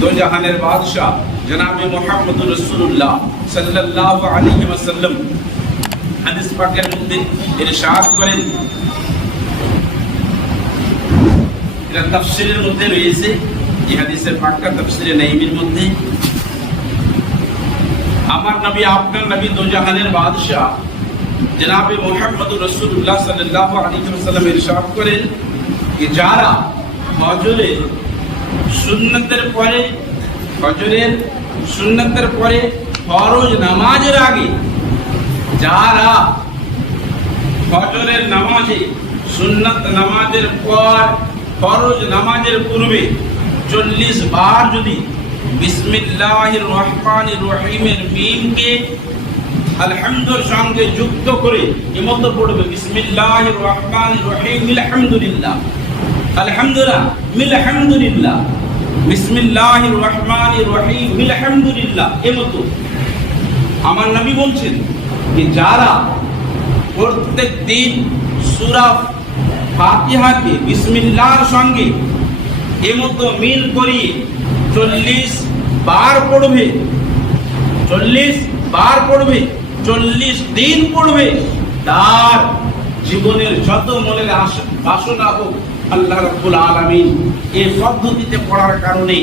दो जहानेर बादशाह जनाब मुहम्मद रसूलुल्लाह सल्लल्लाहु अलैहि वसल्लम হাদিস পাকের মধ্যে ইরশাদ করেন, এটা তাফসীরের মধ্যে রয়েছে, এই হাদিসের পাকটা তাফসীরে নাইমির মধ্যে। আমার নবী আপনার নবী দো জাহানের বাদশাহ জনাবে মুহাম্মদ রাসূলুল্লাহ সাল্লাল্লাহু আলাইহি ওয়াসাল্লাম ইরশাদ করেন যে যারা ফজরের সুন্নতের পরে ফরজ নামাজের আগে, যারা ফজরের নামাজে সুন্নত নামাজের পর ফরজ নামাজের পূর্বে 40 বার যদি বিসমিল্লাহির রহমানির রহিমের মিমকে আলহামদুর সঙ্গে যুক্ত করে এমত পড়বে, বিসমিল্লাহির রহমানির রহিম আলহামদুলিল্লাহ, আলহামদুলিল্লাহ মিলহামদুলিল্লাহ, বিসমিল্লাহির রহমানির রহিম আলহামদুলিল্লাহ, এমত আমার নবী বলছেন যে যারা প্রত্যেক দিন সূরা ফাতিহাকে বিসমিল্লাহর সঙ্গে এমত মিল করিয়ে 40 বার পড়বে, 40 দিন পড়বে, তার জীবনের যত মনের বাসনা হোক আল্লাহ রাব্বুল আলামিন এই পদ্ধতিতে পড়ার কারণে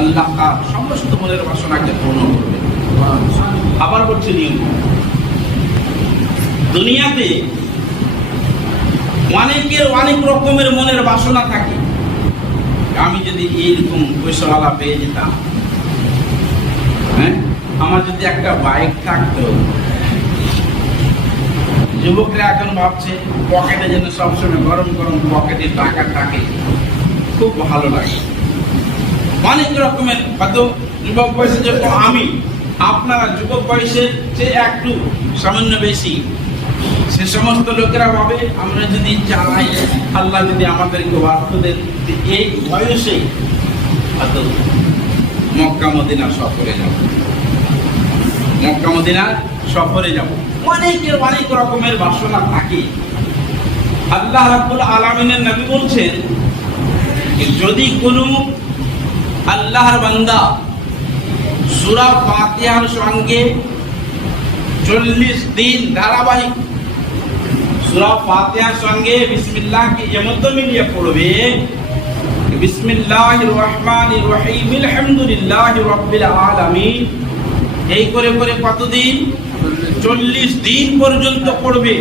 আল্লাহ তার সমস্ত মনের বাসনাকে পূর্ণ করবে। আবার বলছি, নিয়ম দুনিয়াতে অনেকের অনেক রকমের মনের বাসনা থাকে। আমি যদি এইরকম পয়সাওয়ালা পেয়ে যেতাম, হ্যাঁ, আমার যদি একটা বাইক থাকতো। যুবকরা এখন ভাবছে পকেটে যেন সবসময় গরম গরম পকেটে টাকা থাকে, খুব ভালো লাগে। অনেক রকমের হয়তো যুবক বয়সে যেরকম আমি, আপনারা যুবক বয়সের চেয়ে একটু সামান্য বেশি, সে সমস্ত লোকেরা ভাবে আমরা যদি চালাই, আল্লাহ যদি আমাদেরকে অর্থ দেন, এই বয়সে হয়তো মক্কা মদিনা সফরে যাব। অনেকের অনেক রকমের বাসনা থাকে। আল্লাহ রাব্বুল আলামিনের নবী বলছেন, যদি কোনো আল্লাহর বান্দা সূরা ফাতিহার সঙ্গে 40 দিন ধারাবাহিক সূরা ফাতিহার সঙ্গে বিসমিল্লাহকে এমত মিলিয়ে পড়বে, বিসমিল্লাহির রহমানির রহিম আলহামদুলিল্লাহি রাব্বিল আলামিন, এই করে করে কতদিন? 40 দিন পর্যন্ত পড়বে,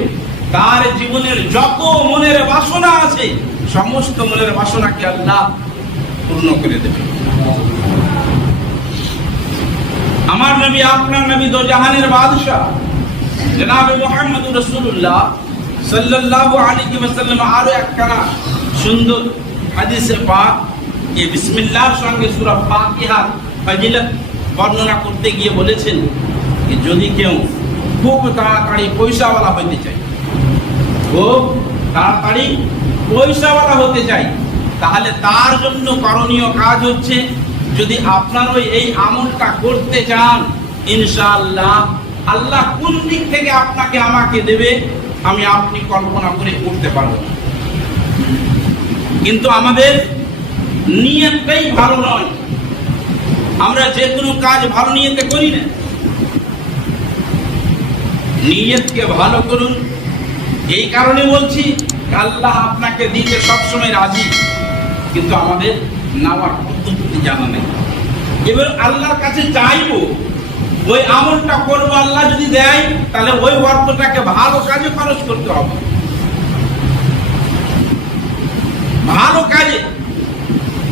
তার জীবনের যত মনের বাসনা আছে সমস্ত মনের বাসনাকে আল্লাহ পূর্ণ করে দেবে। আমার নবী আপনার নবী দো জাহানের বাদশাহ জনাবে মুহাম্মদ রাসূলুল্লাহ সাল্লাল্লাহু আলাইহি ওয়াসাল্লাম আরো একখানা সুন্দর হাদিসে পাক এই বিসমিল্লাহর সঙ্গে সূরা ফাতিহার ফজিলত বর্ণনা করতে গিয়ে বলেছেন যে যদি কেউ খুব তাড়াতাড়ি পয়সাওয়ালা হতে চায়, তাহলে তার জন্য করণীয় কাজ হচ্ছে, যদি আপনার এই আমলটা করতে চান, ইনশাআল্লাহ আল্লাহ কোন দিক থেকে আপনাকে আমাকে দেবে আমি আপনি কল্পনা করে করতে পারবো না। কিন্তু আমাদের নিয়তটাই ভালো নয়, আমরা যে কোনো কাজ ভালো নিয়তে করি না। নিয়তকে ভালো করুন। এই কারণে বলছি, আল্লাহ আপনাকে দিতে সবসময় রাজি, কিন্তু আমাদের নেওয়ার পদ্ধতি জানা নেই। এবার আল্লাহর কাছে চাইবো, ওই আমলটা করবো, আল্লাহ যদি দেয় তাহলে ওই অর্থটাকে ভালো কাজে খরচ করতে হবে। ভালো কাজে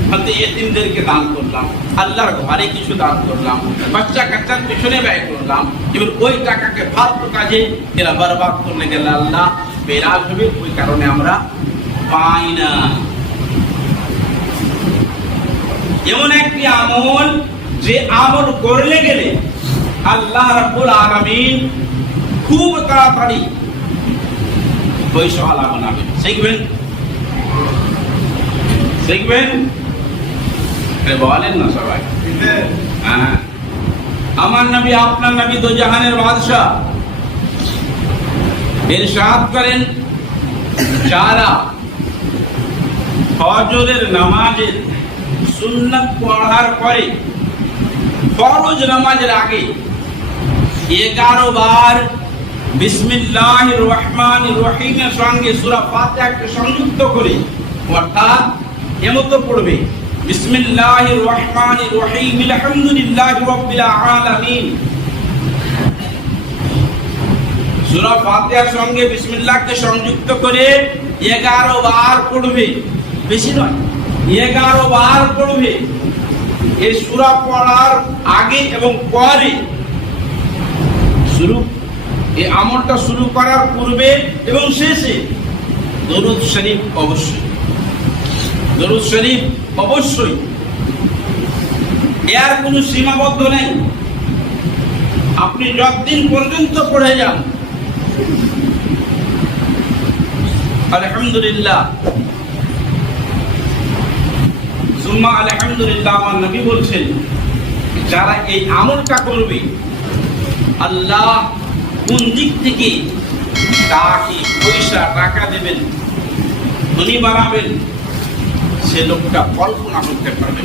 হয়তো এতিমদেরকে দান করলাম, আল্লাহর ঘরে কিছু দান করলাম, বাচ্চা কাচ্চার পেছনে ব্যয় করলাম, এবার ওই টাকাকে ফালতু কাজে এরা বরবাদ করলে গেলে আল্লাহ বেরাজ হবে। ওই কারণে আমরা পাই না। এমন একটি আমল, যে আমল করলে গেলে আল্লাহ রাব্বুল আলামিন খুব তাড়াতাড়ি পয়সাওয়ালা বানাবে। শিখবেন বলেন না সবাই? হ্যাঁ, আমার নবী আপনার নবী দো জাহানের বাদশাহ ইরশাদ করেন, যারা ফজরের নামাজের সুন্নাত পড়ার পরে ফরজ নামাজের আগে 11 বার বিসমিল্লাহির রহমানির রহিমের সঙ্গে সূরা ফাতিহাকে সংযুক্ত করে অর্থাৎ এমতো পড়বে বিসমিল্লাহির রহমানির রহিম আলহামদুলিল্লাহি রাব্বিল আলামিন। সূরা ফাতিহার সঙ্গে বিসমিল্লাহকে সংযুক্ত করে 11 বার পড়বে, বেশি নয়, 11 বার পড়বে। এই সূরা পড়ার আগে এবং পরে এই আমলটা শুরু করার পূর্বে এবং শেষে দরুদ শরীফ অবশ্যই, দরুদ শরীফ অবশ্যই। এর কোনো সীমাবদ্ধ নেই, আপনি যতদিন পর্যন্ত পড়ে যান। আলহামদুলিল্লাহ সুম্মা আলহামদুলিল্লাহ। আমার নবী বলছেন যারা এই আমলটা করবে আল্লাহ কোন দিক থেকে তাকে পয়সা টাকা দেবেন, ধনী বানাবেন, সে লোকটা কল্পনা করতে পারবে।